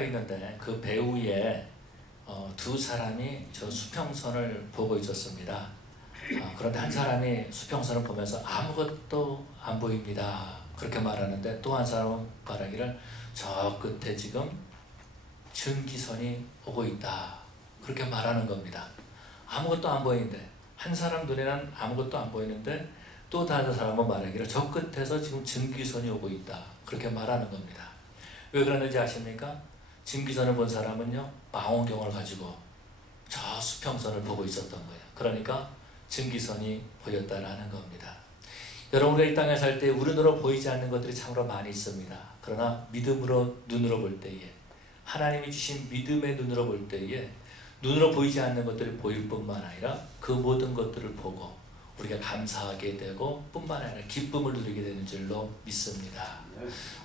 배우가 있는데 그 배우 위에 두 사람이 저 수평선을 보고 있었습니다. 그런데 한 사람이 수평선을 보면서 아무것도 안 보입니다. 그렇게 말하는데 또 한 사람은 말하기를 저 끝에 지금 증기선이 오고 있다. 그렇게 말하는 겁니다. 아무것도 안 보이는데, 한 사람 눈에는 아무것도 안 보이는데 또 다른 사람은 말하기를 저 끝에서 지금 증기선이 오고 있다. 그렇게 말하는 겁니다. 왜 그러는지 아십니까? 증기선을 본 사람은요, 망원경을 가지고 저 수평선을 보고 있었던 거예요. 그러니까 증기선이 보였다라는 겁니다. 여러분, 우리가 이 땅에 살 때 우리 눈으로 보이지 않는 것들이 참으로 많이 있습니다. 그러나 믿음으로 눈으로 볼 때에, 하나님이 주신 믿음의 눈으로 볼 때에 눈으로 보이지 않는 것들이 보일 뿐만 아니라 그 모든 것들을 보고 우리가 감사하게 되고 뿐만 아니라 기쁨을 누리게 되는 줄로 믿습니다.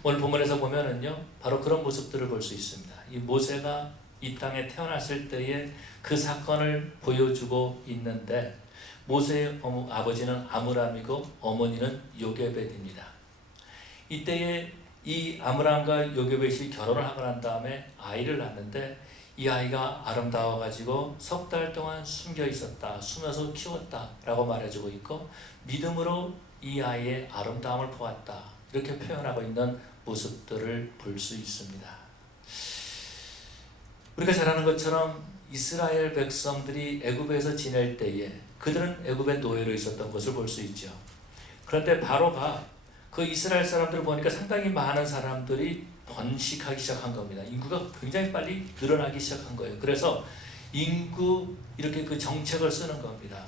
오늘 본문에서 보면은요, 바로 그런 모습들을 볼 수 있습니다. 이 모세가 이 땅에 태어났을 때의 그 사건을 보여주고 있는데, 모세의 아버지는 아므람이고 어머니는 요게벳입니다. 이때에 이 아므람과 요게벳이 결혼을 하고 난 다음에 아이를 낳는데, 이 아이가 아름다워가지고 석 달 동안 숨겨 있었다, 숨어서 키웠다 라고 말해주고 있고, 믿음으로 이 아이의 아름다움을 보았다, 이렇게 표현하고 있는 모습들을 볼 수 있습니다. 우리가 잘 아는 것처럼 이스라엘 백성들이 애굽에서 지낼 때에 그들은 애굽의 노예로 있었던 것을 볼 수 있죠. 그런데 바로가 그 이스라엘 사람들을 보니까 상당히 많은 사람들이 번식하기 시작한 겁니다. 인구가 굉장히 빨리 늘어나기 시작한 거예요. 그래서 인구 이렇게 그 정책을 쓰는 겁니다.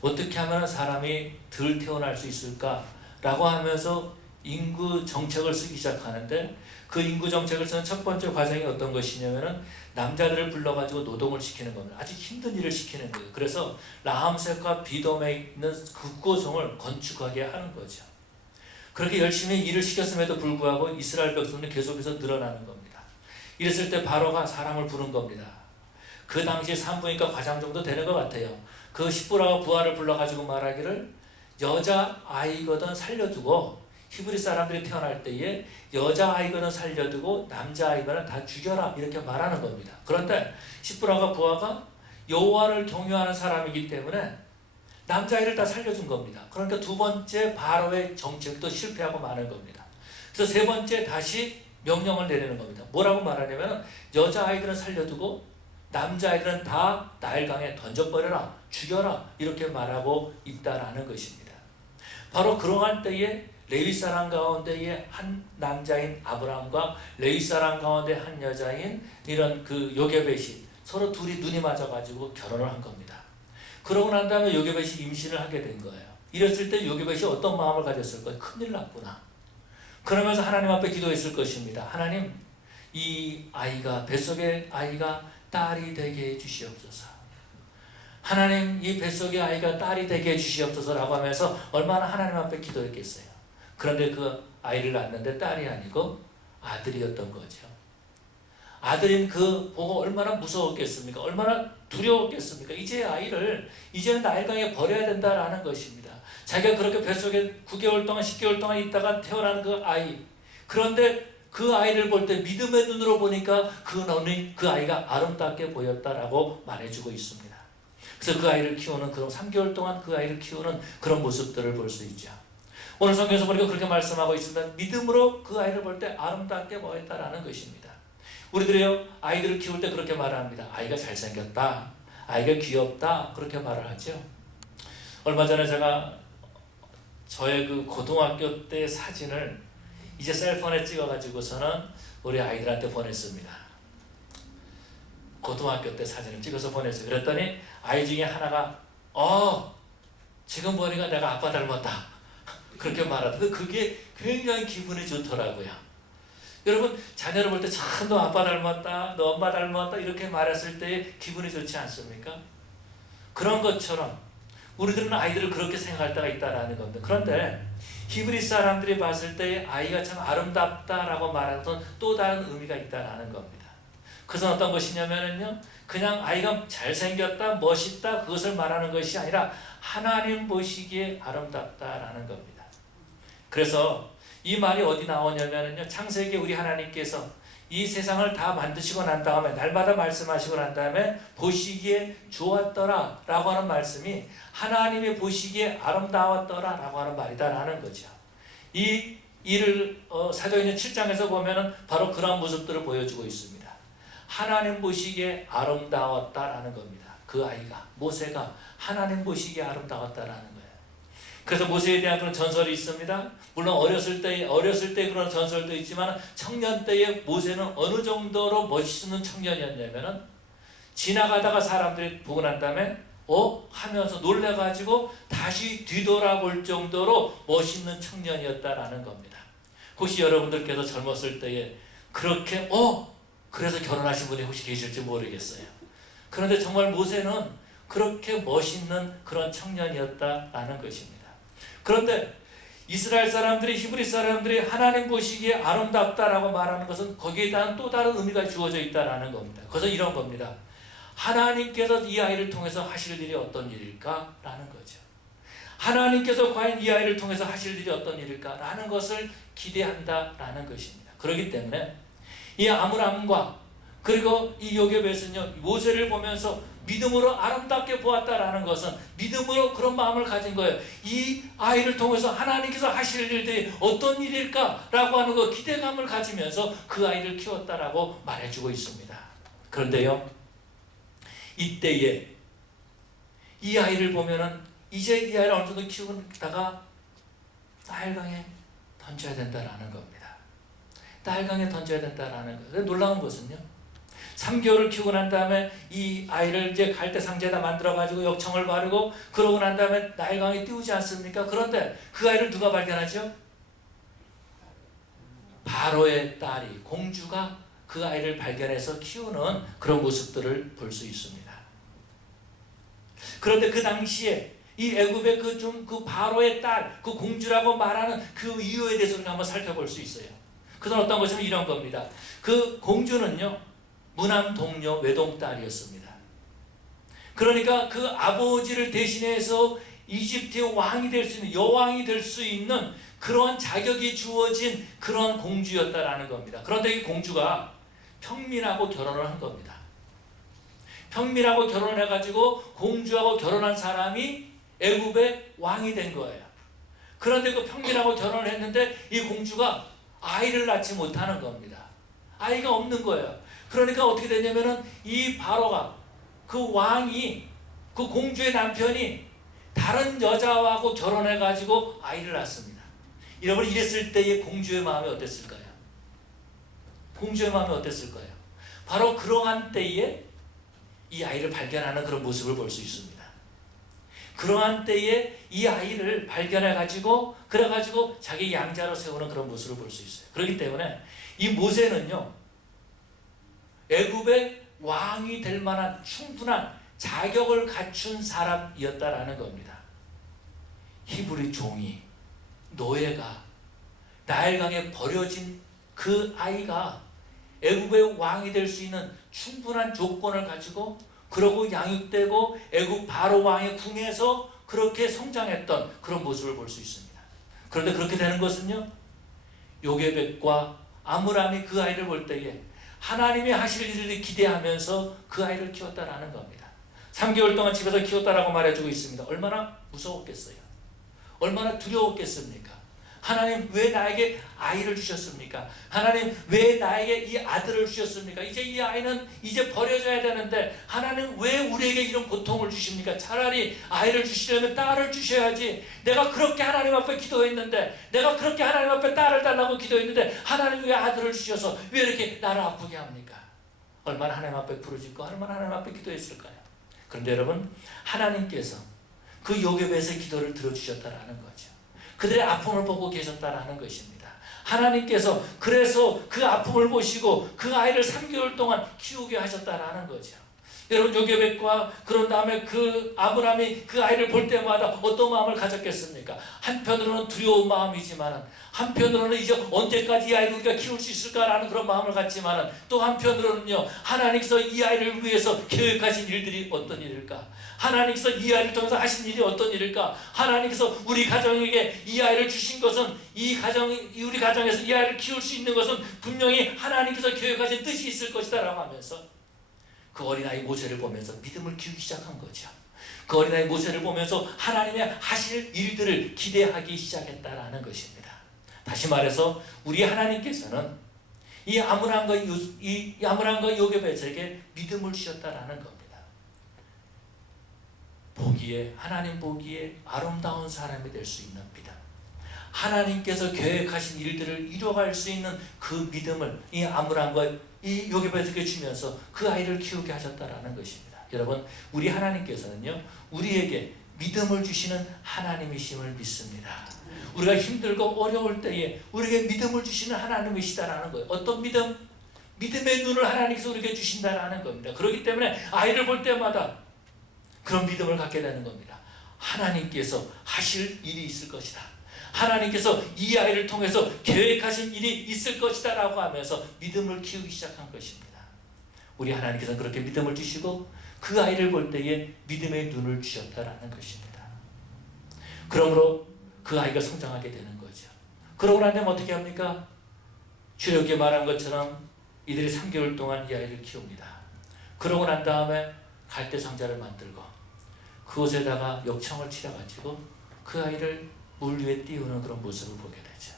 어떻게 하면 사람이 덜 태어날 수 있을까라고 하면서 인구 정책을 쓰기 시작하는데, 그 인구 정책을 쓰는 첫 번째 과정이 어떤 것이냐면은 남자들을 불러가지고 노동을 시키는 겁니다. 아주 힘든 일을 시키는 거예요. 그래서 라암색과 비돔에 있는 국고성을 건축하게 하는 거죠. 그렇게 열심히 일을 시켰음에도 불구하고 이스라엘 백성은 계속해서 늘어나는 겁니다. 이랬을 때 바로가 사람을 부른 겁니다. 그 당시 산부인과 과장 정도 되는 것 같아요. 그 십부라와 부하를 불러가지고 말하기를 여자 아이거든 살려두고, 히브리 사람들이 태어날 때에 여자 아이거든 살려두고 남자 아이거든 다 죽여라, 이렇게 말하는 겁니다. 그런데 십부라와 부하가 여호와를 경외하는 사람이기 때문에 남자아이를 다 살려준 겁니다. 그러니까 두 번째 바로의 정책도 실패하고 마는 겁니다. 그래서 세 번째 다시 명령을 내리는 겁니다. 뭐라고 말하냐면 여자아이들은 살려두고 남자아이들은 다 나일강에 던져버려라, 죽여라, 이렇게 말하고 있다라는 것입니다. 바로 그러한 때에 레위 사람 가운데에 한 남자인 아브람과 레위 사람 가운데 한 여자인 이런 그 요게벳이 서로 둘이 눈이 맞아가지고 결혼을 한 겁니다. 그러고 난 다음에 요게벳이 임신을 하게 된 거예요. 이랬을 때 요게벳이 어떤 마음을 가졌을까요? 큰일 났구나. 그러면서 하나님 앞에 기도했을 것입니다. 하나님, 이 아이가, 뱃속의 아이가 딸이 되게 해주시옵소서. 하나님, 이 뱃속의 아이가 딸이 되게 해주시옵소서 라고 하면서 얼마나 하나님 앞에 기도했겠어요. 그런데 그 아이를 낳았는데 딸이 아니고 아들이었던 거죠. 아들인 그 보고 얼마나 무서웠겠습니까? 얼마나 두려웠겠습니까? 이제 아이를 이제는 나일강에 버려야 된다라는 것입니다. 자기가 그렇게 뱃속에 9개월 동안 10개월 동안 있다가 태어난 그 아이, 그런데 그 아이를 볼 때 믿음의 눈으로 보니까 그 아이가 아름답게 보였다라고 말해주고 있습니다. 그래서 그 아이를 키우는, 그런 3개월 동안 그 아이를 키우는 그런 모습들을 볼 수 있죠. 오늘 성경에서 보니까 그렇게 말씀하고 있습니다. 믿음으로 그 아이를 볼 때 아름답게 보였다라는 것입니다. 우리들이요, 아이들을 키울 때 그렇게 말합니다. 아이가 잘생겼다, 아이가 귀엽다, 그렇게 말을 하죠. 얼마 전에 제가 저의 그 고등학교 때 사진을 이제 셀폰에 찍어가지고서는 우리 아이들한테 보냈습니다. 고등학교 때 사진을 찍어서 보냈어요. 그랬더니 아이 중에 하나가 지금 보니까 내가 아빠 닮았다, 그렇게 말하던데 그게 굉장히 기분이 좋더라고요. 여러분, 자녀를 볼 때 참 너 아빠 닮았다, 너 엄마 닮았다, 이렇게 말했을 때 기분이 좋지 않습니까? 그런 것처럼 우리들은 아이들을 그렇게 생각할 때가 있다라는 겁니다. 그런데 히브리 사람들이 봤을 때 아이가 참 아름답다라고 말하던 또 다른 의미가 있다라는 겁니다. 그것은 어떤 것이냐면요, 그냥 아이가 잘생겼다, 멋있다, 그것을 말하는 것이 아니라 하나님 보시기에 아름답다라는 겁니다. 그래서 이 말이 어디 나오냐면요, 창세기에 우리 하나님께서 이 세상을 다 만드시고 난 다음에 날마다 말씀하시고 난 다음에 보시기에 좋았더라 라고 하는 말씀이 하나님이 보시기에 아름다웠더라 라고 하는 말이다라는 거죠. 이 일을 사도행전 7장에서 보면은 바로 그런 모습들을 보여주고 있습니다. 하나님 보시기에 아름다웠다라는 겁니다. 그 아이가, 모세가 하나님 보시기에 아름다웠다라는 거예요. 그래서 모세에 대한 그런 전설이 있습니다. 물론 어렸을 때 그런 전설도 있지만 청년 때의 모세는 어느 정도로 멋있는 청년이었냐면은 지나가다가 사람들이 보고 난 다음에 하면서 놀래가지고 다시 뒤돌아볼 정도로 멋있는 청년이었다라는 겁니다. 혹시 여러분들께서 젊었을 때에 그렇게 그래서 결혼하신 분이 혹시 계실지 모르겠어요. 그런데 정말 모세는 그렇게 멋있는 그런 청년이었다라는 것입니다. 그런데 이스라엘 사람들이, 히브리 사람들이 하나님 보시기에 아름답다라고 말하는 것은 거기에 대한 또 다른 의미가 주어져 있다라는 겁니다. 그래서 이런 겁니다. 하나님께서 이 아이를 통해서 하실 일이 어떤 일일까? 라는 거죠. 하나님께서 과연 이 아이를 통해서 하실 일이 어떤 일일까? 라는 것을 기대한다라는 것입니다. 그렇기 때문에 이 아므람과 그리고 이 요셉에서는요, 모세를 보면서 믿음으로 아름답게 보았다라는 것은 믿음으로 그런 마음을 가진 거예요. 이 아이를 통해서 하나님께서 하실 일들이 어떤 일일까라고 하는 거 기대감을 가지면서 그 아이를 키웠다라고 말해주고 있습니다. 그런데요, 이때에 이 아이를 보면은 이제 이 아이를 어느 정도 키우다가 나일강에 던져야 된다라는 겁니다. 나일강에 던져야 된다라는 거예요. 놀라운 것은요, 3개월을 키우고 난 다음에 이 아이를 이제 갈대상자에다 만들어가지고 역청을 바르고 그러고 난 다음에 나일강에 띄우지 않습니까? 그런데 그 아이를 누가 발견하죠? 바로의 딸이, 공주가 그 아이를 발견해서 키우는 그런 모습들을 볼 수 있습니다. 그런데 그 당시에 이 애굽의 그 바로의 딸, 그 공주라고 말하는 그 이유에 대해서 우리가 한번 살펴볼 수 있어요. 그건 어떤 것이냐면 이런 겁니다. 그 공주는요, 무남 동료 외동딸이었습니다. 그러니까 그 아버지를 대신해서 이집트의 왕이 될 수 있는, 여왕이 될 수 있는 그러한 자격이 주어진 그런 공주였다라는 겁니다. 그런데 이 공주가 평민하고 결혼을 한 겁니다. 평민하고 결혼을 해가지고 공주하고 결혼한 사람이 애굽의 왕이 된 거예요. 그런데 그 평민하고 결혼을 했는데 이 공주가 아이를 낳지 못하는 겁니다. 아이가 없는 거예요. 그러니까 어떻게 되냐면은 이 바로가, 그 왕이, 그 공주의 남편이 다른 여자하고 결혼해가지고 아이를 낳습니다. 여러분, 이랬을 때의 공주의 마음이 어땠을까요? 공주의 마음이 어땠을까요? 바로 그러한 때에 이 아이를 발견하는 그런 모습을 볼 수 있습니다. 그러한 때에 이 아이를 발견해가지고 그래가지고 자기 양자로 세우는 그런 모습을 볼 수 있어요. 그렇기 때문에 이 모세는요, 애굽의 왕이 될 만한 충분한 자격을 갖춘 사람이었다라는 겁니다. 히브리 종이, 노예가 나일강에 버려진 그 아이가 애굽의 왕이 될 수 있는 충분한 조건을 가지고 그러고 양육되고 애굽 바로 왕의 궁에서 그렇게 성장했던 그런 모습을 볼 수 있습니다. 그런데 그렇게 되는 것은요, 요게벳과 아므람이 그 아이를 볼 때에 하나님이 하실 일을 기대하면서 그 아이를 키웠다라는 겁니다. 3개월 동안 집에서 키웠다라고 말해주고 있습니다. 얼마나 무서웠겠어요? 얼마나 두려웠겠습니까? 하나님 왜 나에게 아이를 주셨습니까? 하나님 왜 나에게 이 아들을 주셨습니까? 이제 이 아이는 이제 버려져야 되는데 하나님 왜 우리에게 이런 고통을 주십니까? 차라리 아이를 주시려면 딸을 주셔야지. 내가 그렇게 하나님 앞에 기도했는데, 내가 그렇게 하나님 앞에 딸을 달라고 기도했는데 하나님 왜 아들을 주셔서 왜 이렇게 나를 아프게 합니까? 얼마나 하나님 앞에 부르짖고 얼마나 하나님 앞에 기도했을까요? 그런데 여러분, 하나님께서 그 요게벳의 기도를 들어주셨다라는 거죠. 그들의 아픔을 보고 계셨다라는 것입니다. 하나님께서 그래서 그 아픔을 보시고 그 아이를 3개월 동안 키우게 하셨다라는 거죠. 여러분 요게벳과 그런 다음에 그 아브라함이 그 아이를 볼 때마다 어떤 마음을 가졌겠습니까? 한편으로는 두려운 마음이지만 한편으로는 이제 언제까지 이 아이를 우리가 키울 수 있을까라는 그런 마음을 갖지만 또 한편으로는요, 하나님께서 이 아이를 위해서 계획하신 일들이 어떤 일일까? 하나님께서 이 아이를 통해서 하신 일이 어떤 일일까? 하나님께서 우리 가정에게 이 아이를 주신 것은 우리 가정에서 이 아이를 키울 수 있는 것은 분명히 하나님께서 계획하신 뜻이 있을 것이다 라고 하면서 그 어린아이 모세를 보면서 믿음을 키우기 시작한 거죠. 그 어린아이 모세를 보면서 하나님의 하실 일들을 기대하기 시작했다라는 것입니다. 다시 말해서 우리 하나님께서는 이 아므람과 요게벳에게 믿음을 주셨다라는 겁니다. 하나님 보기에 아름다운 사람이 될 수 있는 믿음, 하나님께서 계획하신 일들을 이뤄갈 수 있는 그 믿음을 이 아므람과 이 요게벳에게 주면서 그 아이를 키우게 하셨다라는 것입니다. 여러분, 우리 하나님께서는요, 우리에게 믿음을 주시는 하나님이심을 믿습니다. 우리가 힘들고 어려울 때에 우리에게 믿음을 주시는 하나님이시다라는 거예요. 어떤 믿음? 믿음의 눈을 하나님께서 우리에게 주신다라는 겁니다. 그렇기 때문에 아이를 볼 때마다 그런 믿음을 갖게 되는 겁니다. 하나님께서 하실 일이 있을 것이다. 하나님께서 이 아이를 통해서 계획하신 일이 있을 것이다 라고 하면서 믿음을 키우기 시작한 것입니다. 우리 하나님께서는 그렇게 믿음을 주시고 그 아이를 볼 때에 믿음의 눈을 주셨다라는 것입니다. 그러므로 그 아이가 성장하게 되는 거죠. 그러고 난 다음에 어떻게 합니까? 주력에 말한 것처럼 이들이 3개월 동안 이 아이를 키웁니다. 그러고 난 다음에 갈대상자를 만들고 그곳에다가 역청을 치러가지고 그 아이를 물 위에 띄우는 그런 모습을 보게 되죠.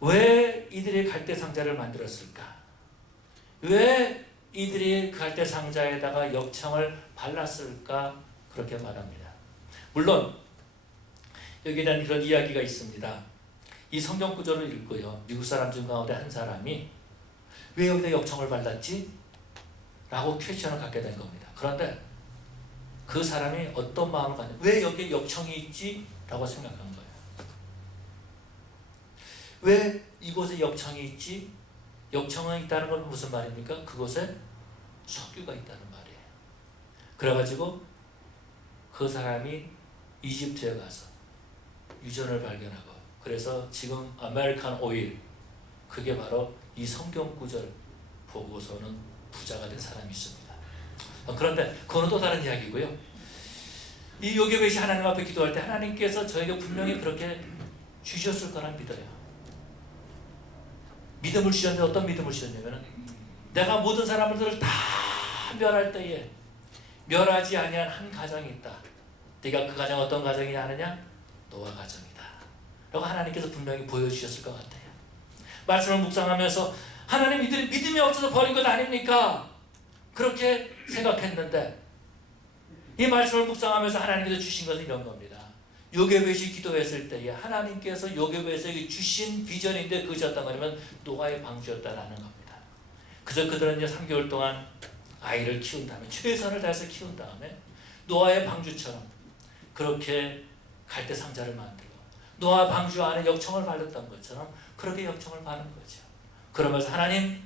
왜 이들이 갈대상자를 만들었을까? 왜 이들이 갈대상자에다가 역청을 발랐을까? 그렇게 말합니다. 물론 여기에 대한 그런 이야기가 있습니다. 이 성경 구절을 읽고요, 미국 사람 중 가운데 한 사람이 왜 여기다 역청을 발랐지? 라고 퀘스천을 갖게 된 겁니다. 그런데 그 사람이 어떤 마음을 갖냐, 왜 여기에 역청이 있지? 라고 생각한 거예요. 왜 이곳에 역청이 있지? 역청은 있다는 건 무슨 말입니까? 그곳에 석유가 있다는 말이에요. 그래가지고 그 사람이 이집트에 가서 유전을 발견하고, 그래서 지금 아메리칸 오일, 그게 바로 이 성경 구절 보고서는 부자가 된 사람이 있습니다. 그런데 그건 또 다른 이야기고요. 이 요게벳이 하나님 앞에 기도할 때 하나님께서 저에게 분명히 그렇게 주셨을 거란 믿어요. 믿음을 주셨는데 어떤 믿음을 주셨냐면, 내가 모든 사람들을 다 멸할 때에 멸하지 아니한 한 가정이 있다. 네가 그 가정 어떤 가정이냐 하느냐? 노아 가정이다 라고 하나님께서 분명히 보여주셨을 것 같아요. 말씀을 묵상하면서 하나님, 이들이 믿음이 없어서 버린 것 아닙니까? 그렇게 생각했는데 이 말씀을 묵상하면서 하나님께서 주신 것은 이런 겁니다. 요게벳이 기도했을 때에 하나님께서 요게벳에게 주신 비전인데 그것이 어떤 거냐면 노아의 방주였다라는 겁니다. 그래서 그들은 이제 3개월 동안 아이를 키운 다음에 최선을 다해서 키운 다음에 노아의 방주처럼 그렇게 갈대상자를 만들고 노아 방주 안에 역청을 발랐던 것처럼 그렇게 역청을 바른 거죠. 그러면서 하나님,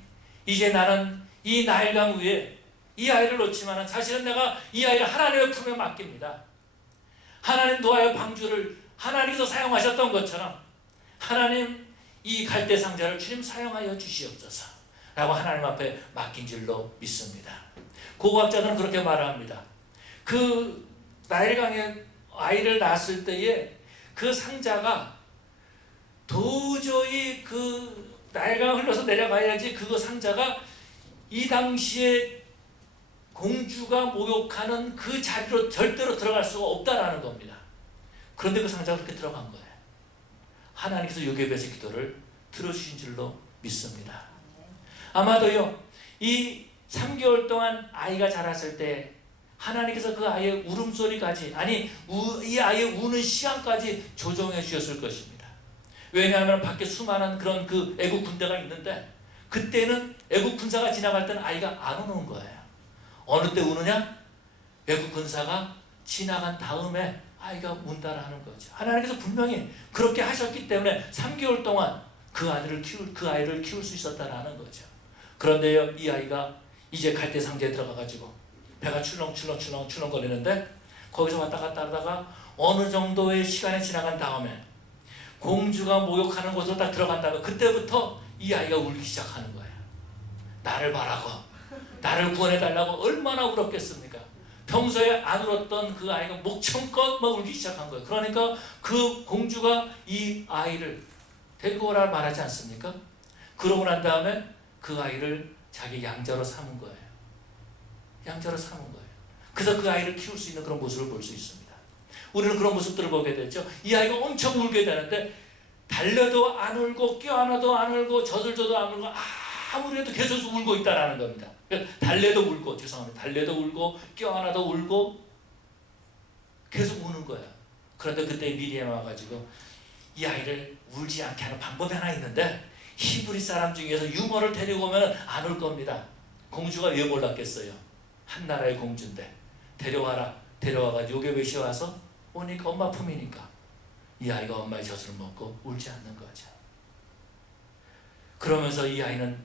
이제 나는 이 나일강 위에 이 아이를 놓지만 사실은 내가 이 아이를 하나님의 품에 맡깁니다. 하나님, 노아의 방주를 하나님께서 사용하셨던 것처럼 하나님, 이 갈대상자를 주님 사용하여 주시옵소서 라고 하나님 앞에 맡긴 줄로 믿습니다. 고고학자들은 그렇게 말합니다. 그 나일강에 아이를 낳았을 때에 그 상자가 도저히 그 나일강을 흘러서 내려가야지 그거 상자가 이 당시에 공주가 목욕하는 그 자리로 절대로 들어갈 수가 없다라는 겁니다. 그런데 그 상자가 그렇게 들어간 거예요. 하나님께서 요게벳의 기도를 들어주신 줄로 믿습니다. 아마도요, 이 3개월 동안 아이가 자랐을 때 하나님께서 그 아이의 울음소리까지, 아니 이 아이의 우는 시간까지 조정해 주셨을 것입니다. 왜냐하면 밖에 수많은 그런 그 애국 군대가 있는데 그때는 애국 군사가 지나갈 때는 아이가 안 우는 거예요. 어느 때 우느냐? 외국 군사가 지나간 다음에 아이가 운다라는 거죠. 하나님께서 분명히 그렇게 하셨기 때문에 3개월 동안 그 아이를 키울 수 있었다라는 거죠. 그런데요, 이 아이가 이제 갈대 상자에 들어가가지고 배가 출렁출렁 거리는데 거기서 왔다 갔다 하다가 어느 정도의 시간이 지나간 다음에 공주가 목욕하는 곳으로 딱 들어간 다음에 그때부터 이 아이가 울기 시작하는 거예요. 나를 바라고 나를 구원해달라고 얼마나 울었겠습니까? 평소에 안 울었던 그 아이가 목청껏 막 울기 시작한 거예요. 그러니까 그 공주가 이 아이를 데리고 오라 말하지 않습니까? 그러고 난 다음에 그 아이를 자기 양자로 삼은 거예요. 양자로 삼은 거예요. 그래서 그 아이를 키울 수 있는 그런 모습을 볼 수 있습니다. 우리는 그런 모습들을 보게 되죠. 이 아이가 엄청 울게 되는데 달래도 안 울고 껴안아도 안 울고 젖을 안 울고 아무리 해도 계속 울고 있다는 겁니다. 달래도 울고 달래도 울고 껴안아도 울고 계속 우는 거야. 그런데 그때 미리암 와가지고 이 아이를 울지 않게 하는 방법이 하나 있는데 히브리 사람 중에서 유모를 데리고 오면 안 울 겁니다. 공주가 왜 몰랐겠어요? 한 나라의 공주인데 데려와가지고 요괴배시 와서 오니까 엄마 품이니까 이 아이가 엄마의 젖을 먹고 울지 않는 거죠. 그러면서 이 아이는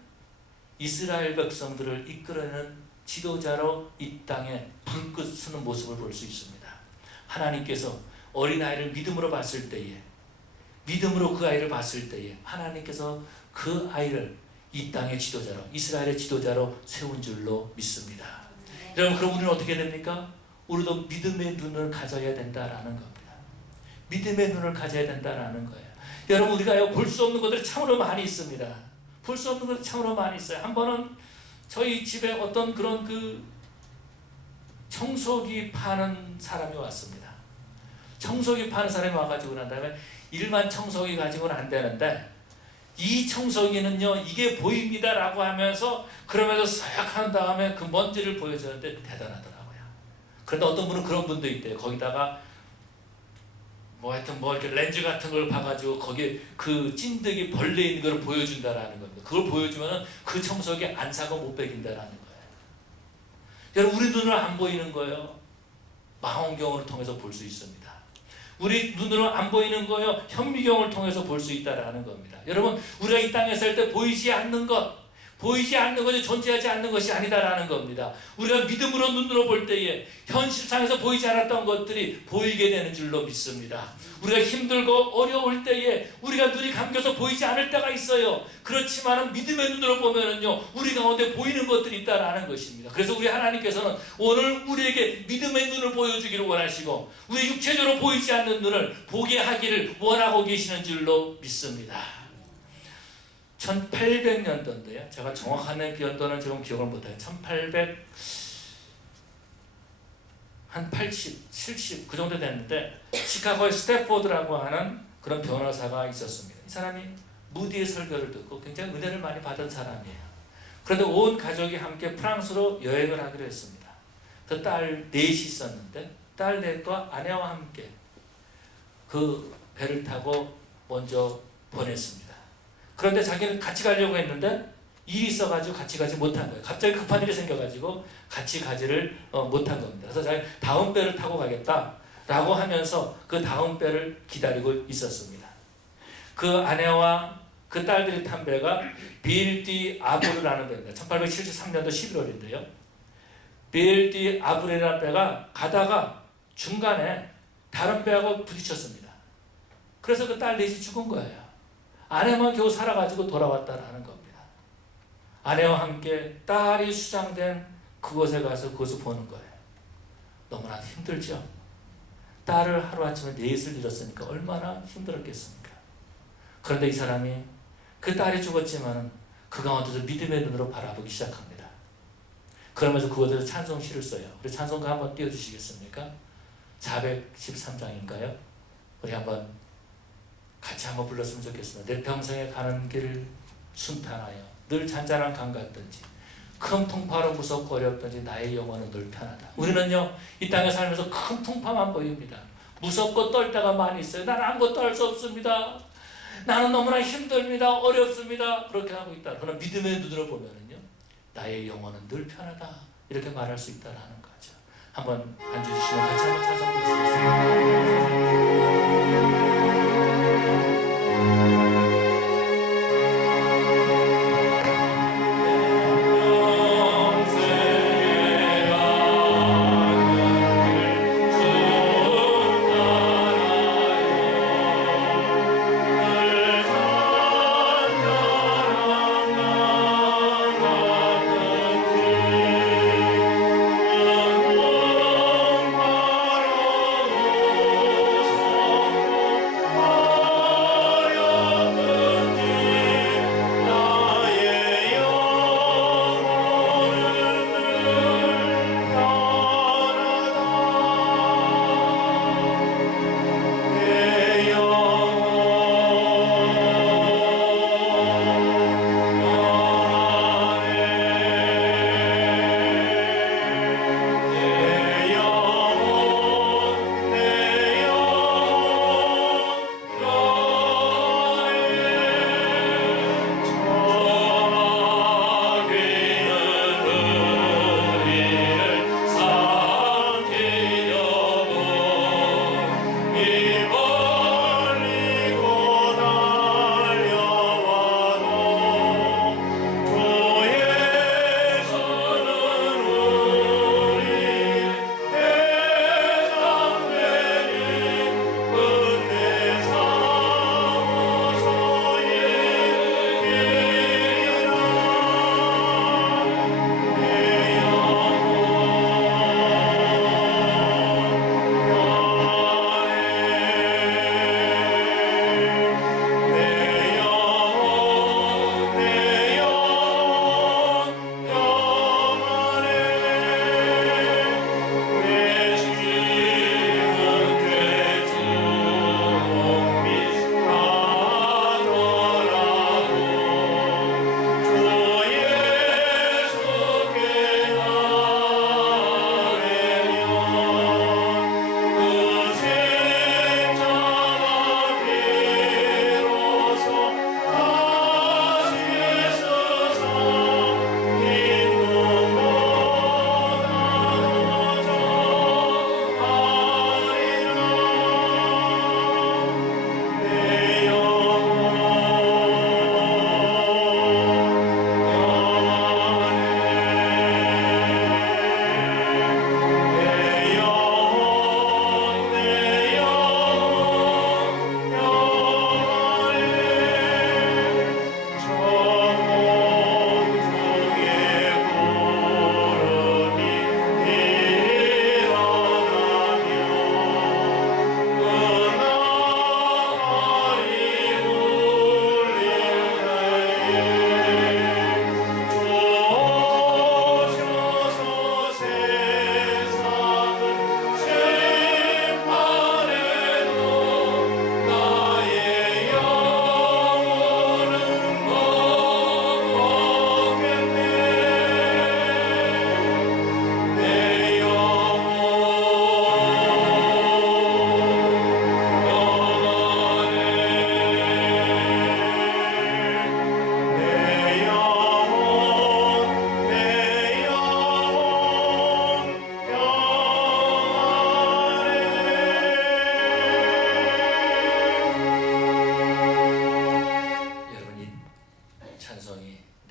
이스라엘 백성들을 이끌어내는 지도자로 이 땅에 불꽃 쓰는 모습을 볼 수 있습니다. 하나님께서 어린아이를 믿음으로 봤을 때에 믿음으로 그 아이를 봤을 때에 하나님께서 그 아이를 이 땅의 지도자로 이스라엘의 지도자로 세운 줄로 믿습니다. 여러분 그럼 우리는 어떻게 됩니까? 우리도 믿음의 눈을 가져야 된다라는 겁니다. 믿음의 눈을 가져야 된다라는 거예요. 여러분 우리가 볼 수 없는 것들이 참으로 많이 있습니다. 볼 수 없는 것들이 참으로 많이 있어요. 한 번은 저희 집에 어떤 그런 청소기 파는 사람이 왔습니다. 청소기 파는 사람이 와가지고 난 다음에 일반 청소기 가지고는 안 되는데 이 청소기는요 이게 보입니다 라고 하면서 그러면서 싹 한 다음에 그 먼지를 보여주는데 대단하더라고요. 그런데 어떤 분은 그런 분도 있대요. 거기다가 하여튼 이렇게 렌즈 같은 걸 봐가지고 거기에 그 찐득이 벌레 있는 걸 보여준다라는 겁니다. 그걸 보여주면 그 청소기 안 사고 못 베긴다라는 거예요. 여러분 우리 눈으로 안 보이는 거예요. 망원경을 통해서 볼 수 있습니다. 우리 눈으로 안 보이는 거요 현미경을 통해서 볼 수 있다라는 겁니다. 여러분 우리가 이 땅에 살 때 보이지 않는 것이 존재하지 않는 것이 아니다라는 겁니다. 우리가 믿음으로 눈으로 볼 때에 현실상에서 보이지 않았던 것들이 보이게 되는 줄로 믿습니다. 우리가 힘들고 어려울 때에 우리가 눈이 감겨서 보이지 않을 때가 있어요. 그렇지만 믿음의 눈으로 보면은요 우리 가운데 보이는 것들이 있다라는 것입니다. 그래서 우리 하나님께서는 오늘 우리에게 믿음의 눈을 보여주기를 원하시고 우리 육체적으로 보이지 않는 눈을 보게 하기를 원하고 계시는 줄로 믿습니다. 1800년도인데요. 제가 정확한 연도는 지금 기억을 못해요. 80, 70 그 정도 됐는데 시카고의 스태포드라고 하는 그런 변호사가 있었습니다. 이 사람이 무디의 설교를 듣고 굉장히 은혜를 많이 받은 사람이에요. 그런데 온 가족이 함께 프랑스로 여행을 하기로 했습니다. 그 딸 넷이 있었는데 딸 넷과 아내와 함께 그 배를 타고 먼저 보냈습니다. 그런데 자기는 같이 가려고 했는데 일이 있어가지고 같이 가지 못한 거예요. 갑자기 급한 일이 생겨가지고 같이 가지를 못한 겁니다. 그래서 자기 다음 배를 타고 가겠다라고 하면서 그 다음 배를 기다리고 있었습니다. 그 아내와 그 딸들이 탄 배가 빌디 아브르라는 배입니다. 1873년도 11월인데요. 빌디 아브르라는 배가 가다가 중간에 다른 배하고 부딪혔습니다. 그래서 그 딸 넷이 죽은 거예요. 아내만 겨우 살아가지고 돌아왔다라는 겁니다. 아내와 함께 딸이 수장된 그곳에 가서 그것을 보는 거예요. 너무나 힘들죠. 딸을 하루아침에 넷을 잃었으니까 얼마나 힘들었겠습니까? 그런데 이 사람이 그 딸이 죽었지만 그 가운데서 믿음의 눈으로 바라보기 시작합니다. 그러면서 그곳에서 찬송시를 써요. 우리 찬송가 한번 띄워주시겠습니까? 413장인가요? 우리 한번 같이 한번 불렀으면 좋겠습니다. 내 평생에 가는 길을 순탄하여 늘 잔잔한 강 같든지 큰 통파로 무섭고 어렵든지 나의 영혼은 늘 편하다. 우리는요 이 땅에 살면서 큰 통파만 보입니다. 무섭고 떨 때가 많이 있어요. 나는 아무것도 할 수 없습니다. 나는 너무나 힘듭니다. 어렵습니다. 그렇게 하고 있다. 그러나 믿음의 눈으로 보면은요 나의 영혼은 늘 편하다. 이렇게 말할 수 있다는 거죠. 한번 앉아주시면 같이 한번 찬송 부르시겠습니다. 평생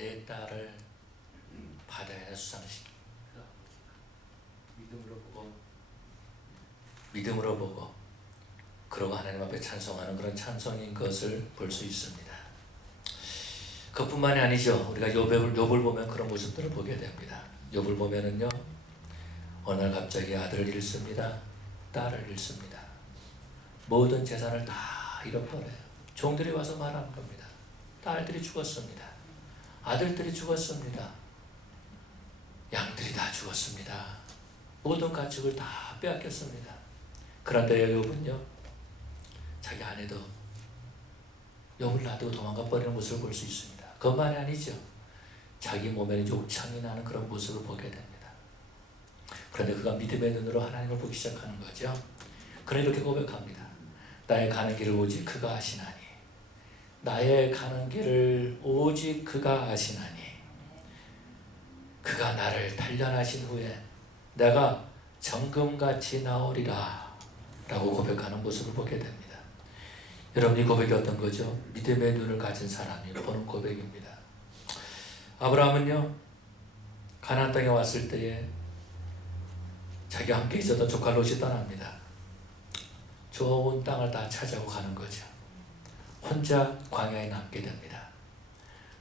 내 딸을 받아야 수상식. 믿음으로 보고 그러고 하나님 앞에 찬송하는 그런 찬송인 것을 볼 수 있습니다. 그뿐만이 아니죠. 우리가 욥을 보면 그런 모습들을 보게 됩니다. 욥을 보면은요, 어느 날 갑자기 아들을 잃습니다. 딸을 잃습니다. 모든 재산을 다 잃어버려요. 종들이 와서 말하는 겁니다. 딸들이 죽었습니다. 아들들이 죽었습니다. 양들이 다 죽었습니다. 모든 가축을 다 빼앗겼습니다. 그런데 욥은요, 자기 아내도 욥을 놔두고 도망가 버리는 모습을 볼 수 있습니다. 그것만이 아니죠. 자기 몸에는 욕창이 나는 그런 모습을 보게 됩니다. 그런데 그가 믿음의 눈으로 하나님을 보기 시작하는 거죠. 그는 이렇게 고백합니다. 나의 가는 길을 오직 그가 아시나니, 나의 가는 길을 오직 그가 아시나니, 그가 나를 단련하신 후에 내가 정금같이 나오리라 라고 고백하는 모습을 보게 됩니다. 여러분, 이 고백이 어떤 거죠? 믿음의 눈을 가진 사람이 보는 고백입니다. 아브라함은요, 가나안 땅에 왔을 때에 자기와 함께 있었던 조카 롯이 떠납니다. 좋은 땅을 다 차지하고 가는 거죠. 혼자 광야에 남게 됩니다.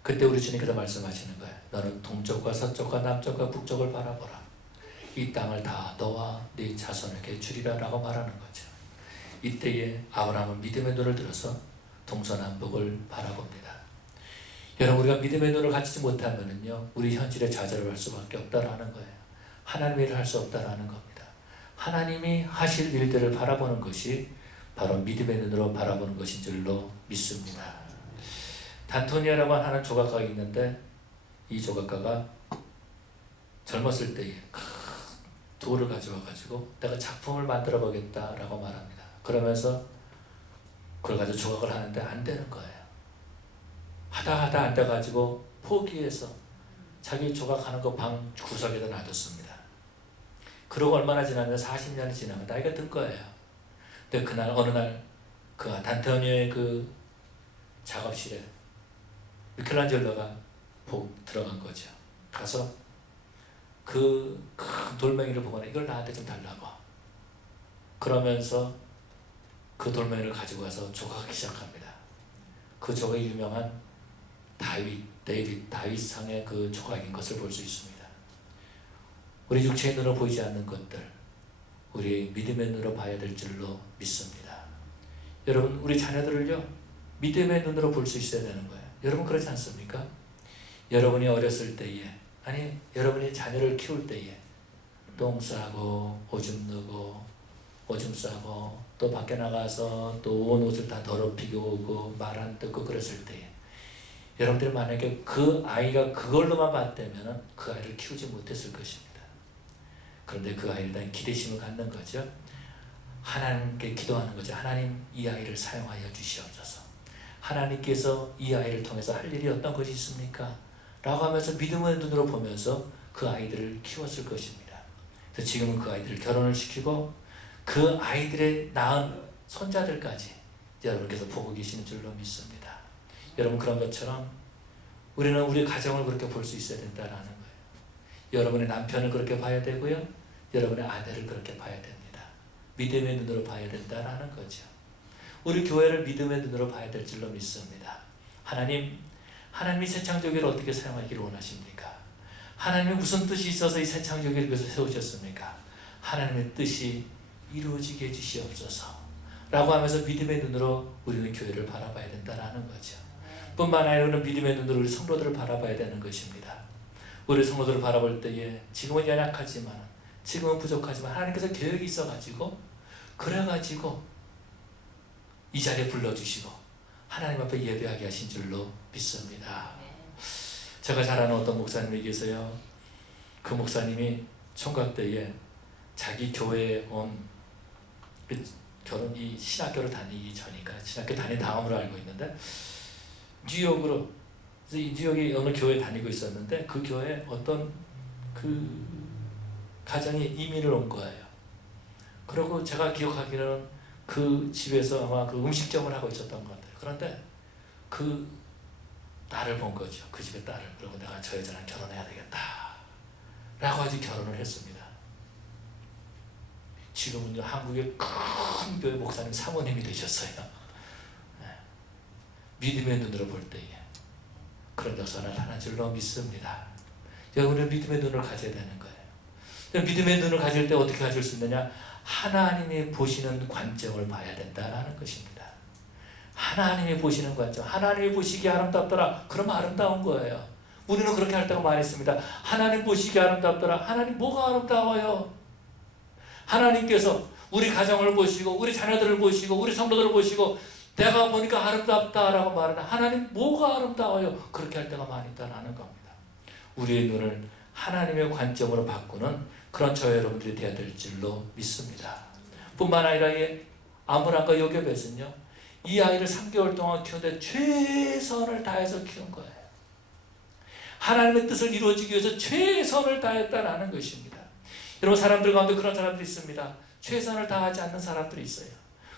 그때 우리 주님께서 말씀하시는 거예요. 너는 동쪽과 서쪽과 남쪽과 북쪽을 바라보라. 이 땅을 다 너와 네 자손에게 주리라 라고 말하는 거죠. 이때에 아브라함은 믿음의 눈을 들어서 동서남북을 바라봅니다. 여러분, 우리가 믿음의 눈을 갖지 못하면은요, 우리 현실에 좌절을 할 수밖에 없다라는 거예요. 하나님의 일을 할 수 없다라는 겁니다. 하나님이 하실 일들을 바라보는 것이 바로 믿음의 눈으로 바라보는 것인 줄로 믿습니다. 단토니아라고 하는 조각가가 있는데, 이 조각가가 젊었을 때에 돌을 가져와가지고 내가 작품을 만들어 보겠다라고 말합니다. 그러면서 그걸 가지고 조각을 하는데 안 되는 거예요. 하다 안 돼가지고 포기해서 자기 조각하는 거 방 구석에다 놔뒀습니다. 그러고 얼마나 지나면 40년이 지나면 나이가 든 거예요. 근데 그날 어느 날 그 단토니오의 그 작업실에 미켈란젤로가 들어간 거죠. 가서 그 큰 돌멩이를 보거나 이걸 나한테 좀 달라고. 그러면서 그 돌멩이를 가지고 와서 조각하기 시작합니다. 그 조각이 유명한 다윗상의 그 조각인 것을 볼 수 있습니다. 우리 육체의 눈으로 보이지 않는 것들, 우리 믿음의 눈으로 봐야 될 줄로 믿습니다. 여러분, 우리 자녀들을요, 믿음의 눈으로 볼 수 있어야 되는 거예요. 여러분, 그렇지 않습니까? 여러분이 어렸을 때에, 아니 여러분이 자녀를 키울 때에 똥 싸고 오줌 누고 오줌 싸고 또 밖에 나가서 또 온 옷을 다 더럽히고 오고 말 안 듣고 그랬을 때에 여러분들이 만약에 그 아이가 그걸로만 봤다면 그 아이를 키우지 못했을 것입니다. 그런데 그 아이에 대한 기대심을 갖는 거죠. 하나님께 기도하는 거죠. 하나님, 이 아이를 사용하여 주시옵소서. 하나님께서 이 아이를 통해서 할 일이 어떤 것이 있습니까? 라고 하면서 믿음의 눈으로 보면서 그 아이들을 키웠을 것입니다. 그래서 지금은 그 아이들을 결혼을 시키고 그 아이들의 낳은 손자들까지 여러분께서 보고 계시는 줄로 믿습니다. 여러분, 그런 것처럼 우리는 우리 가정을 그렇게 볼 수 있어야 된다는 거예요. 여러분의 남편을 그렇게 봐야 되고요, 여러분의 아내를 그렇게 봐야 됩니다. 믿음의 눈으로 봐야 된다는 거죠. 우리 교회를 믿음의 눈으로 봐야 될 줄로 믿습니다. 하나님이 새 창조기를 어떻게 사용하기를 원하십니까? 하나님이 무슨 뜻이 있어서 이 새 창조기를 위해서 세우셨습니까? 하나님의 뜻이 이루어지게 해주시옵소서 라고 하면서 믿음의 눈으로 우리는 교회를 바라봐야 된다는 거죠. 뿐만 아니라 믿음의 눈으로 우리 성도들을 바라봐야 되는 것입니다. 우리 성도들을 바라볼 때에 지금은 연약하지만, 지금은 부족하지만 하나님께서 계획이 있어가지고 그래가지고 이 자리에 불러주시고 하나님 앞에 예배하게 하신 줄로 믿습니다. 제가 잘 아는 어떤 목사님이 계세요. 그 목사님이 총각 때에 자기 교회에 온 이 신학교를 다니기 전이니까 신학교 다닌 다음으로 알고 있는데, 뉴욕에 어느 교회에 다니고 있었는데 그 교회에 어떤 그 가정이 이민을 온 거예요. 그리고 제가 기억하기로는 그 집에서 아마 그 음식점을 하고 있었던 것 같아요. 그런데 그 딸을 본 거죠. 그 집의 딸을. 그리고 내가 저 여자랑 결혼해야 되겠다 라고 아주 결혼을 했습니다. 지금은 한국의 큰 교회 목사님 사모님이 되셨어요. 믿음의 눈으로 볼 때에 그런 역사를 나타난 줄로 믿습니다. 여러분은 믿음의 눈을 가져야 되는 거예요. 믿음의 눈을 가질 때 어떻게 가질 수 있느냐? 하나님이 보시는 관점을 봐야 된다는 것입니다. 하나님이 보시는 관점, 하나님이 보시기에 아름답더라. 그럼 아름다운 거예요. 우리는 그렇게 할 때가 많이 있습니다. 하나님 보시기에 아름답더라. 하나님 뭐가 아름다워요? 하나님께서 우리 가정을 보시고 우리 자녀들을 보시고 우리 성도들을 보시고 내가 보니까 아름답다라고 말하는 하나님 뭐가 아름다워요? 그렇게 할 때가 많이 있다는 겁니다. 우리의 눈을 하나님의 관점으로 바꾸는 그런 저 여러분들이 되어야 될 줄로 믿습니다. 뿐만 아니라 이 아므람과 요게벳은요, 이 아이를 3개월 동안 키우는데 최선을 다해서 키운 거예요. 하나님의 뜻을 이루어지기 위해서 최선을 다했다는 것입니다. 여러분, 사람들 가운데 그런 사람들이 있습니다. 최선을 다하지 않는 사람들이 있어요.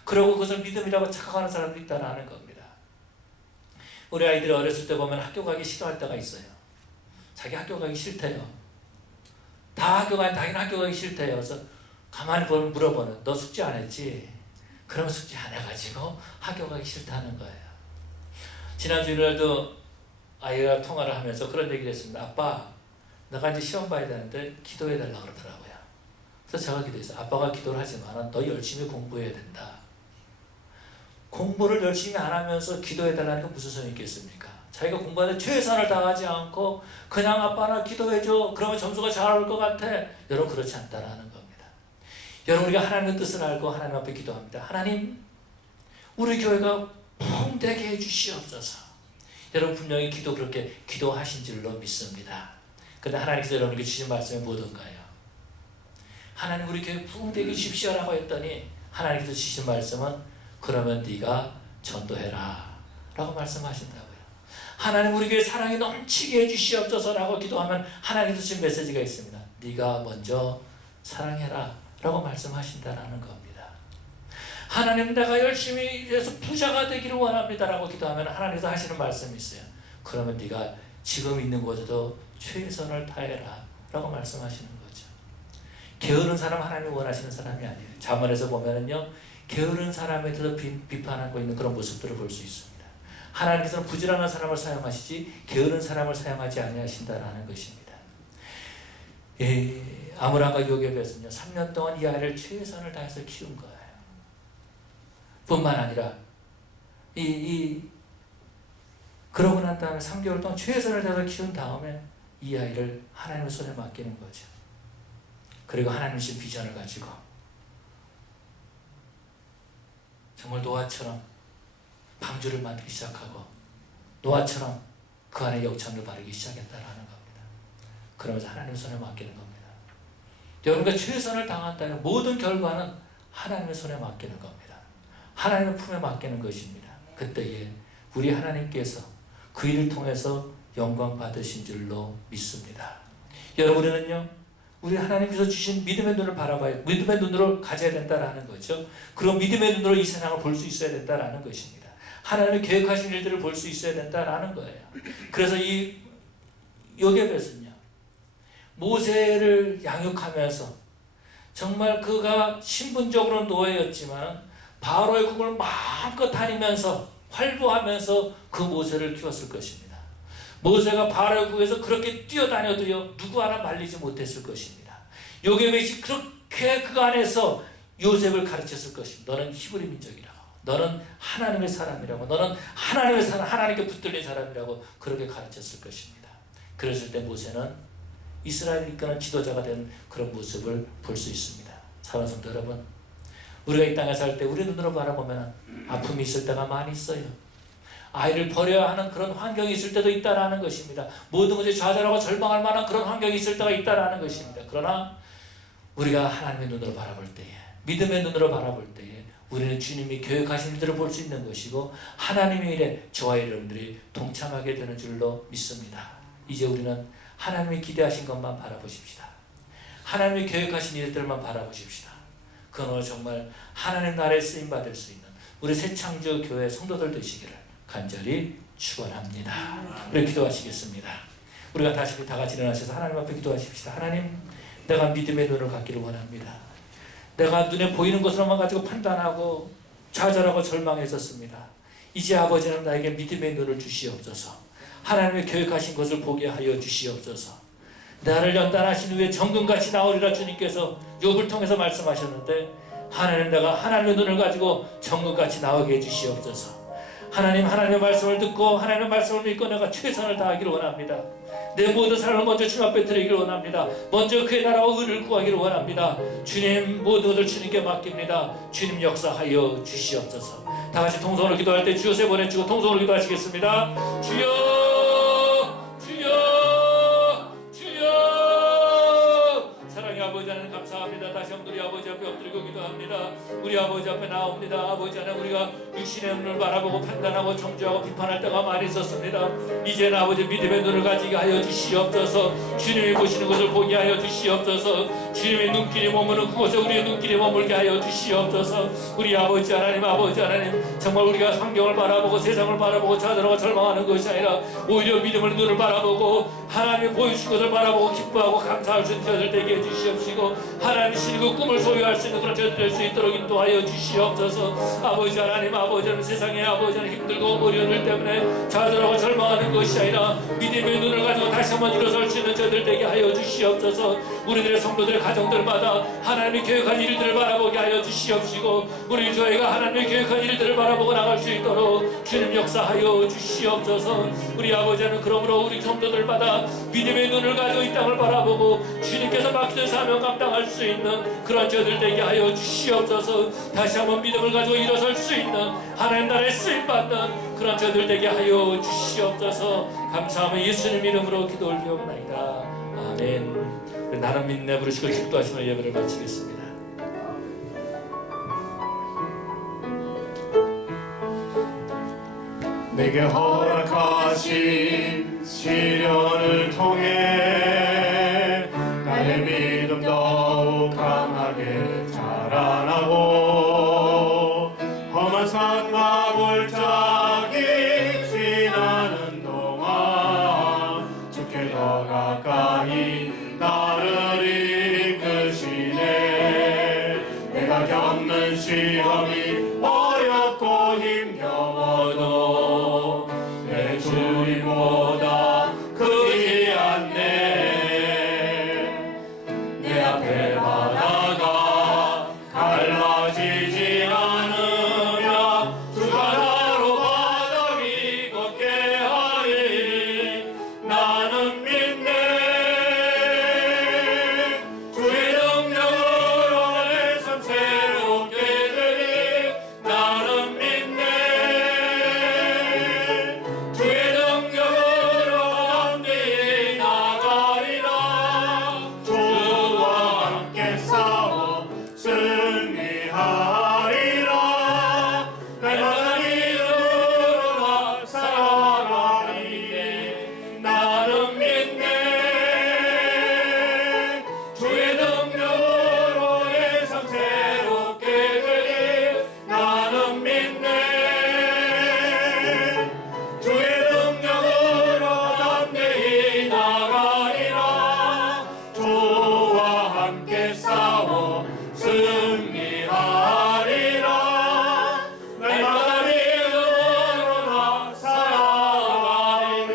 그러고 그것을 믿음이라고 착각하는 사람들이 있다는 겁니다. 우리 아이들이 어렸을 때 보면 학교 가기 싫어할 때가 있어요. 자기 학교 가기 싫대요. 다 학교 가니 자기는 학교 가기 싫대요. 그래서 가만히 보면 물어보는, 너 숙제 안 했지? 그러면 숙제 안 해가지고 학교 가기 싫다는 거예요. 지난 주일날도 아이가 통화를 하면서 그런 얘기를 했습니다. 아빠, 내가 이제 시험 봐야 되는데 기도해 달라고 그러더라고요. 그래서 제가 기도했어요. 아빠가 기도를 하지만 너 열심히 공부해야 된다. 공부를 열심히 안 하면서 기도해 달라는 게 무슨 소용이 있겠습니까? 자기가 공부하는데 최선을 다하지 않고 그냥 아빠나 기도해줘. 그러면 점수가 잘 올 것 같아. 여러분, 그렇지 않다라는 겁니다. 여러분, 우리가 하나님의 뜻을 알고 하나님 앞에 기도합니다. 하나님, 우리 교회가 붕되게 해주시옵소서. 여러분, 분명히 그렇게 기도하신 줄로 믿습니다. 근데 하나님께서 여러분에게 주신 말씀이 뭐던가요? 하나님, 우리 교회 붕되게 주십시오라고 했더니 하나님께서 주신 말씀은 그러면 네가 전도해라 라고 말씀하신다고요. 하나님, 우리 교회 사랑이 넘치게 해주시옵소서 라고 기도하면 하나님께서 주신 메시지가 있습니다. 네가 먼저 사랑해라 라고 말씀하신다는 겁니다. 하나님, 내가 열심히 해서 부자가 되기를 원합니다 라고 기도하면 하나님께서 하시는 말씀이 있어요. 그러면 네가 지금 있는 곳에도 최선을 다해라 라고 말씀하시는 거죠. 게으른 사람 하나님이 원하시는 사람이 아니에요. 잠언에서 보면은요, 게으른 사람에 대해서 비판하고 있는 그런 모습들을 볼 수 있습니다. 하나님께서는 부지런한 사람을 사용하시지 게으른 사람을 사용하지 아니하신다라는 것입니다. 아므람과 요게벳은요, 3년 동안 이 아이를 최선을 다해서 키운 거예요. 뿐만 아니라 그러고 난 다음에 3개월 동안 최선을 다해서 키운 다음에 이 아이를 하나님의 손에 맡기는 거죠. 그리고 하나님의 비전을 가지고 정말 노아처럼 방주를 만들기 시작하고 노아처럼 그 안에 역청을 바르기 시작했다라는 겁니다. 그러면서 하나님 손에 맡기는 겁니다. 여러분과 최선을 당한다는 모든 결과는 하나님의 손에 맡기는 겁니다. 하나님의 품에 맡기는 것입니다. 그때에 우리 하나님께서 그 일을 통해서 영광 받으신 줄로 믿습니다. 여러분은요, 우리 하나님께서 주신 믿음의 눈을 바라봐야, 믿음의 눈으로 가져야 된다라는 거죠. 그럼 믿음의 눈으로 이 세상을 볼 수 있어야 된다라는 것입니다. 하나님의 계획하신 일들을 볼 수 있어야 된다라는 거예요. 그래서 이 요게벳은요, 모세를 양육하면서 정말 그가 신분적으로는 노예였지만 바로의 국을 마음껏 다니면서 활보하면서 그 모세를 키웠을 것입니다. 모세가 바로의 국에서 그렇게 뛰어다녀도요, 누구 하나 말리지 못했을 것입니다. 요게벳이 그렇게 그 안에서 요셉을 가르쳤을 것입니다. 너는 히브리 민족이라고, 너는 하나님의 사람이라고, 너는 하나님의 사람, 하나님께 붙들린 사람이라고 그렇게 가르쳤을 것입니다. 그랬을 때 모세는 이스라엘을 이끄는 지도자가 된 그런 모습을 볼 수 있습니다. 사랑하는 성도 여러분, 우리가 이 땅에 살 때 우리 눈으로 바라보면 아픔이 있을 때가 많이 있어요. 아이를 버려야 하는 그런 환경이 있을 때도 있다라는 것입니다. 모든 것에 좌절하고 절망할 만한 그런 환경이 있을 때가 있다라는 것입니다. 그러나 우리가 하나님의 눈으로 바라볼 때에, 믿음의 눈으로 바라볼 때에 우리는 주님이 계획하신 일들을 볼 수 있는 것이고 하나님의 일에 저와 여러분들이 동참하게 되는 줄로 믿습니다. 이제 우리는 하나님이 기대하신 것만 바라보십시다. 하나님이 계획하신 일들만 바라보십시다. 그건 정말 하나님 나라에 쓰임받을 수 있는 우리 새창조 교회 성도들 되시기를 간절히 축원합니다. 우리 기도하시겠습니다. 우리가 다시 다 같이 일어나셔서 하나님 앞에 기도하십시다. 하나님, 내가 믿음의 눈을 갖기를 원합니다. 내가 눈에 보이는 것으로만 가지고 판단하고 좌절하고 절망했었습니다. 이제 아버지는 나에게 믿음의 눈을 주시옵소서. 하나님의 계획하신 것을 보게 하여 주시옵소서. 나를 연단하신 후에 정금같이 나오리라 주님께서 욥을 통해서 말씀하셨는데, 하나님, 내가 하나님의 눈을 가지고 정금같이 나오게 해주시옵소서. 하나님, 하나님의 말씀을 듣고 하나님의 말씀을 믿고 내가 최선을 다하기를 원합니다. 내 모든 삶을 먼저 주님 앞에 드리기를 원합니다. 먼저 그의 나라와 의를 구하기를 원합니다. 주님, 모든 것을 주님께 맡깁니다. 주님 역사하여 주시옵소서. 다 같이 통성으로 기도할 때 주여 세 번 해주고 통성으로 기도하시겠습니다. 주여, 주여, 주여. 사랑의 아버지 하나님 감사합니다. 다시 한번 우리 아버지 앞에 엎드리고 기도합니다. 우리 아버지 앞에 나옵니다. 아버지 하나님, 우리가 육신의 눈을 바라보고 판단하고 정죄하고 비판할 때가 많이 있었습니다. 이제는 아버지 믿음의 눈을 가지게 하여 주시옵소서. 주님이 보시는 것을 보게 하여 주시옵소서. 주님의 눈길이 머무는 그곳에 우리의 눈길이 머물게 하여 주시옵소서. 우리 아버지 하나님, 아버지 하나님, 정말 우리가 환경을 바라보고 세상을 바라보고 좌절하고 절망하는 것이 아니라 오히려 믿음의 눈을 바라보고 하나님이 보여주신 것을 바라보고 기뻐하고 감사할 수 있는 저들 되게 해주시옵시고, 하나님 신그 꿈을 소유할 수 있는 그런 저들 될 수 있도록 인도하여 주시옵소서. 아버지 하나님, 아버지 하나님, 세상에 아버지 하나님 힘들고 어려운 일 때문에 좌절하고 절망하는 것이 아니라 믿음의 눈을 가지고 다시 한번 일어설 수 있는 저들 되게 하여 주시옵소서. 우리들의 성도들의 가정들마다 하나님이 계획한 일들을 바라보게 하여 주시옵시고, 우리 교회가 하나님의 계획한 일들을 바라보고 나갈 수 있도록 주님 역사하여 주시옵소서. 우리 아버지 하나님, 그러므로 우리 성도들마다 믿음의 눈을 가지고 이 땅을 바라보고 주님께서 맡기는 사명 감당할 수 있는 그런 저들 되게 하여 주시옵소서. 다시 한번 믿음을 가지고 일어설 수 있는 하나님 나라에 쓰임받는 그런 저들 되게 하여 주시옵소서. 감사하며 예수님 이름으로 기도 올리옵나이다. 아멘. 나는 믿네 부르시고 기도하시며 예배를 마치겠습니다. 내게 허락하신 시련을 통해 나의 믿음 더욱 강하게 자라나고, 험한 산과 골짜기 지나는 동안 주께 더 가까이 나를 이끄시네. 내가 겪는 시험이 어렵고 힘겨워도 내 주님보다 크지 않네. 내 앞에 바다가 갈라지지 않으며 주가 나로 바다 위 걷게 하리. 나는 믿네. 주의 능력으로 내 삶 새롭게 되리. 나는 믿네. 주의 능력으로 담대히 나가리라. 주와 함께 싸워 승리하리라. 날마다 믿음으로 살아가리. 나는 믿네. 주의 능력으로 내 삶 새롭게 되리. 나는 믿네. 주의 능력으로 담대히 나가리라. 주와 함께 싸워 승리하리라. 날마다 믿음으로 살아가리.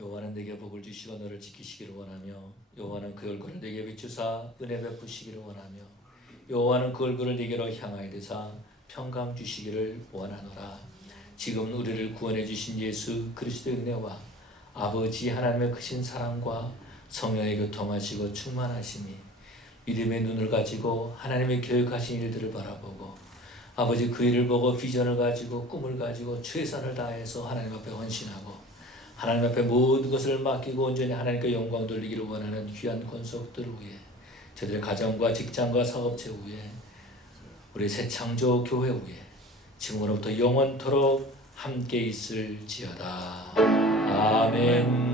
여호와는 내게 복을 주시고 너를 지키시기를 원하며, 여호와는 그 얼굴을 내게 비추사 은혜 베푸시기를 원하며, 여호와는 그 얼굴을 내게로 향하여 되사 평강 주시기를 원하노라. 지금 우리를 구원해 주신 예수 그리스도의 은혜와 아버지 하나님의 크신 사랑과 성령의 교통하시고 충만하심이 믿음의 눈을 가지고 하나님의 계획하신 일들을 바라보고 아버지 그 일을 보고 비전을 가지고 꿈을 가지고 최선을 다해서 하나님 앞에 헌신하고 하나님 앞에 모든 것을 맡기고 온전히 하나님께 영광 돌리기를 원하는 귀한 권속들 위에, 저들의 가정과 직장과 사업체 위에, 우리 새 창조 교회 위에 지금으로부터 영원토록 함께 있을지어다. 아멘.